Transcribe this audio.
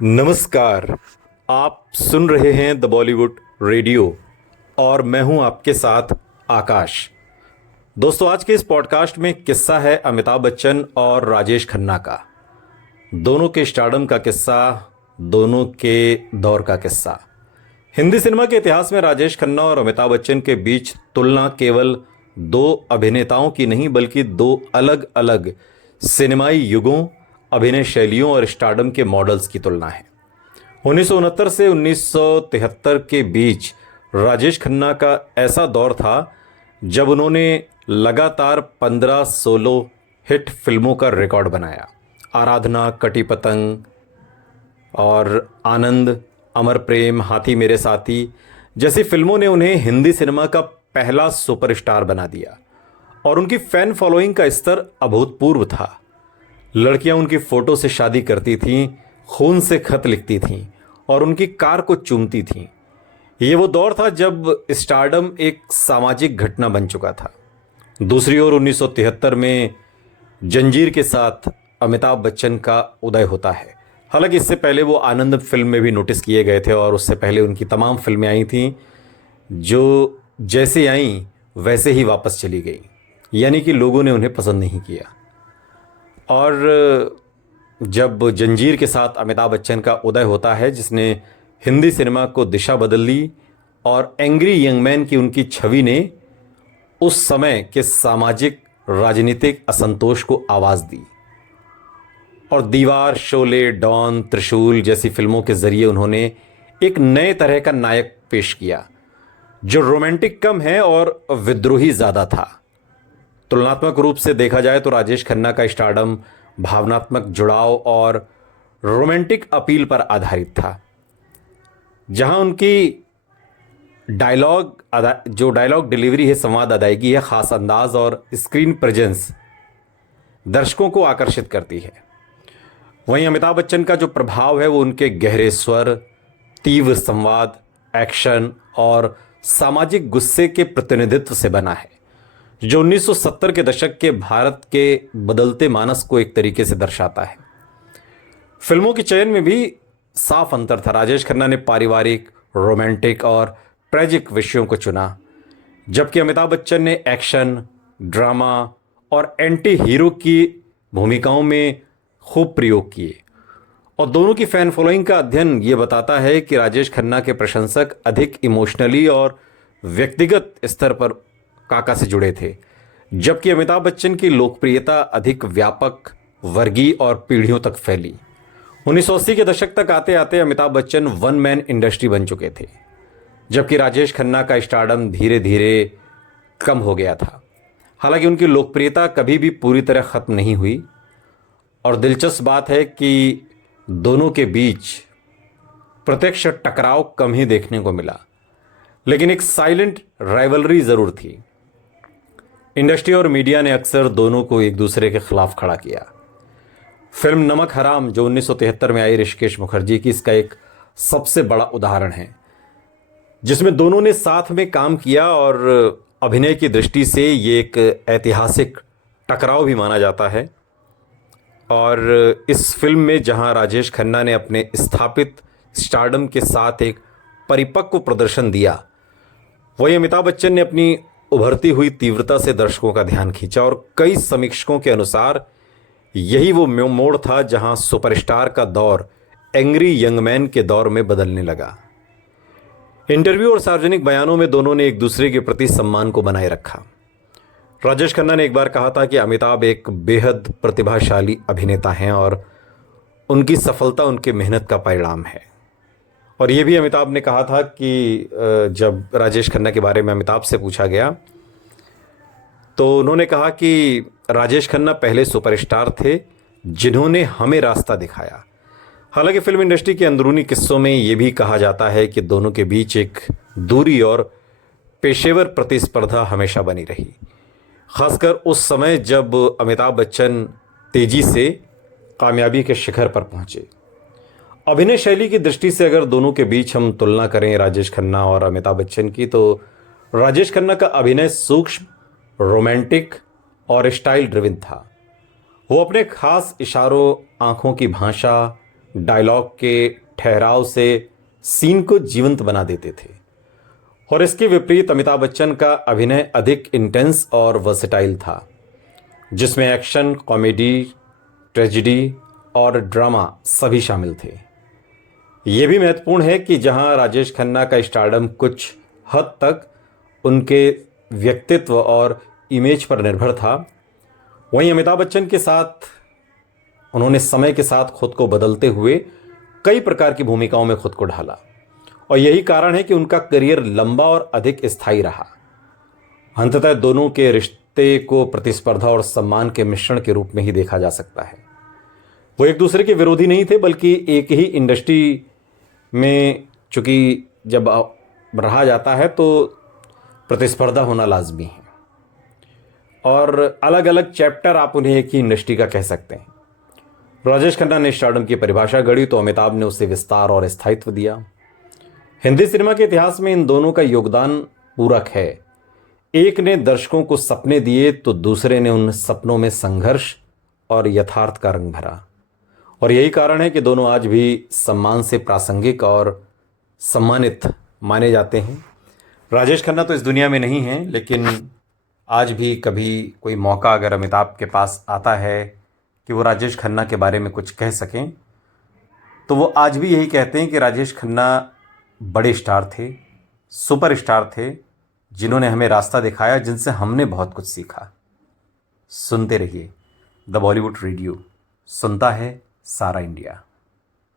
नमस्कार। आप सुन रहे हैं द बॉलीवुड रेडियो और मैं हूं आपके साथ आकाश। दोस्तों, आज के इस पॉडकास्ट में किस्सा है अमिताभ बच्चन और राजेश खन्ना का। दोनों के स्टारडम का किस्सा, दोनों के दौर का किस्सा। हिंदी सिनेमा के इतिहास में राजेश खन्ना और अमिताभ बच्चन के बीच तुलना केवल दो अभिनेताओं की नहीं बल्कि दो अलग अलग सिनेमाई युगों, अभिनय शैलियों और स्टारडम के मॉडल्स की तुलना है। 1969 से 1973 के बीच राजेश खन्ना का ऐसा दौर था जब उन्होंने लगातार 15-16 हिट फिल्मों का रिकॉर्ड बनाया। आराधना, कटी पतंग और आनंद, अमर प्रेम, हाथी मेरे साथी जैसी फिल्मों ने उन्हें हिंदी सिनेमा का पहला सुपरस्टार बना दिया और उनकी फैन फॉलोइंग का स्तर अभूतपूर्व था। लड़कियां उनकी फोटो से शादी करती थीं, खून से खत लिखती थीं और उनकी कार को चूमती थीं। ये वो दौर था जब स्टारडम एक सामाजिक घटना बन चुका था। दूसरी ओर 1973 में जंजीर के साथ अमिताभ बच्चन का उदय होता है। हालांकि इससे पहले वो आनंद फिल्म में भी नोटिस किए गए थे और उससे पहले उनकी तमाम फिल्में आई थीं जो जैसे आईं वैसे ही वापस चली गई, यानी कि लोगों ने उन्हें पसंद नहीं किया। और जब जंजीर के साथ अमिताभ बच्चन का उदय होता है जिसने हिंदी सिनेमा को दिशा बदल ली और एंग्री यंग मैन की उनकी छवि ने उस समय के सामाजिक राजनीतिक असंतोष को आवाज़ दी और दीवार, शोले, डॉन, त्रिशूल जैसी फिल्मों के जरिए उन्होंने एक नए तरह का नायक पेश किया जो रोमांटिक कम है और विद्रोही ज़्यादा था। तुलनात्मक रूप से देखा जाए तो राजेश खन्ना का स्टारडम भावनात्मक जुड़ाव और रोमांटिक अपील पर आधारित था, जहां उनकी जो डायलॉग डिलीवरी है, संवाद अदायगी है, ख़ास अंदाज और स्क्रीन प्रेजेंस दर्शकों को आकर्षित करती है। वहीं अमिताभ बच्चन का जो प्रभाव है वो उनके गहरे स्वर, तीव्र संवाद, एक्शन और सामाजिक गुस्से के प्रतिनिधित्व से बना है, जो 1970 के दशक के भारत के बदलते मानस को एक तरीके से दर्शाता है। फिल्मों के चयन में भी साफ अंतर था। राजेश खन्ना ने पारिवारिक, रोमांटिक और ट्रेजिक विषयों को चुना, जबकि अमिताभ बच्चन ने एक्शन, ड्रामा और एंटी हीरो की भूमिकाओं में खूब प्रयोग किए। और दोनों की फैन फॉलोइंग का अध्ययन ये बताता है कि राजेश खन्ना के प्रशंसक अधिक इमोशनली और व्यक्तिगत स्तर पर काका से जुड़े थे, जबकि अमिताभ बच्चन की लोकप्रियता अधिक व्यापक, वर्गीय और पीढ़ियों तक फैली। 1980 के दशक तक आते आते Amitabh Bachchan one man industry बन चुके थे, जबकि राजेश खन्ना का स्टारडम धीरे धीरे कम हो गया था। हालांकि उनकी लोकप्रियता कभी भी पूरी तरह खत्म नहीं हुई और दिलचस्प बात है कि दोनों के बीच प्रत्यक्ष टकराव कम ही देखने को मिला, लेकिन एक साइलेंट राइवलरी जरूर थी। इंडस्ट्री और मीडिया ने अक्सर दोनों को एक दूसरे के खिलाफ खड़ा किया। फिल्म नमक हराम जो 1973 में आई ऋषिकेश मुखर्जी की, इसका एक सबसे बड़ा उदाहरण है, जिसमें दोनों ने साथ में काम किया और अभिनय की दृष्टि से ये एक ऐतिहासिक टकराव भी माना जाता है। और इस फिल्म में जहां राजेश खन्ना ने अपने स्थापित स्टारडम के साथ एक परिपक्व प्रदर्शन दिया, वहीं अमिताभ बच्चन ने अपनी उभरती हुई तीव्रता से दर्शकों का ध्यान खींचा। और कई समीक्षकों के अनुसार यही वो मोड़ था जहां सुपरस्टार का दौर एंग्री यंग मैन के दौर में बदलने लगा। इंटरव्यू और सार्वजनिक बयानों में दोनों ने एक दूसरे के प्रति सम्मान को बनाए रखा। राजेश खन्ना ने एक बार कहा था कि अमिताभ एक बेहद प्रतिभाशाली अभिनेता हैं और उनकी सफलता उनके मेहनत का परिणाम है। और ये भी अमिताभ ने कहा था कि जब राजेश खन्ना के बारे में अमिताभ से पूछा गया तो उन्होंने कहा कि राजेश खन्ना पहले सुपरस्टार थे जिन्होंने हमें रास्ता दिखाया। हालांकि फिल्म इंडस्ट्री के अंदरूनी किस्सों में ये भी कहा जाता है कि दोनों के बीच एक दूरी और पेशेवर प्रतिस्पर्धा हमेशा बनी रही, खासकर उस समय जब अमिताभ बच्चन तेजी से कामयाबी के शिखर पर पहुंचे। अभिनय शैली की दृष्टि से अगर दोनों के बीच हम तुलना करें राजेश खन्ना और अमिताभ बच्चन की, तो राजेश खन्ना का अभिनय सूक्ष्म, रोमांटिक और स्टाइल ड्रिवन था। वो अपने खास इशारों, आंखों की भाषा, डायलॉग के ठहराव से सीन को जीवंत बना देते थे। और इसके विपरीत अमिताभ बच्चन का अभिनय अधिक इंटेंस और वर्सेटाइल था, जिसमें एक्शन, कॉमेडी, ट्रेजेडी और ड्रामा सभी शामिल थे। ये भी महत्वपूर्ण है कि जहां राजेश खन्ना का स्टारडम कुछ हद तक उनके व्यक्तित्व और इमेज पर निर्भर था, वहीं अमिताभ बच्चन के साथ उन्होंने समय के साथ खुद को बदलते हुए कई प्रकार की भूमिकाओं में खुद को ढाला, और यही कारण है कि उनका करियर लंबा और अधिक स्थायी रहा। अंततः दोनों के रिश्ते को प्रतिस्पर्धा और सम्मान के मिश्रण के रूप में ही देखा जा सकता है। वो एक दूसरे के विरोधी नहीं थे, बल्कि एक ही इंडस्ट्री में चूंकि जब रहा जाता है तो प्रतिस्पर्धा होना लाजमी है, और अलग अलग चैप्टर आप उन्हें एक ही इंडस्ट्री का कह सकते हैं। राजेश खन्ना ने स्टारडम की परिभाषा गढ़ी तो अमिताभ ने उसे विस्तार और स्थायित्व दिया। हिंदी सिनेमा के इतिहास में इन दोनों का योगदान पूरक है। एक ने दर्शकों को सपने दिए तो दूसरे ने उन सपनों में संघर्ष और यथार्थ का रंग भरा, और यही कारण है कि दोनों आज भी सम्मान से प्रासंगिक और सम्मानित माने जाते हैं। राजेश खन्ना तो इस दुनिया में नहीं हैं, लेकिन आज भी कभी कोई मौका अगर अमिताभ के पास आता है कि वो राजेश खन्ना के बारे में कुछ कह सकें, तो वो आज भी यही कहते हैं कि राजेश खन्ना बड़े स्टार थे, सुपर स्टार थे, जिन्होंने हमें रास्ता दिखाया, जिनसे हमने बहुत कुछ सीखा। सुनते रहिए द बॉलीवुड रेडियो, सुनता है सारा इंडिया।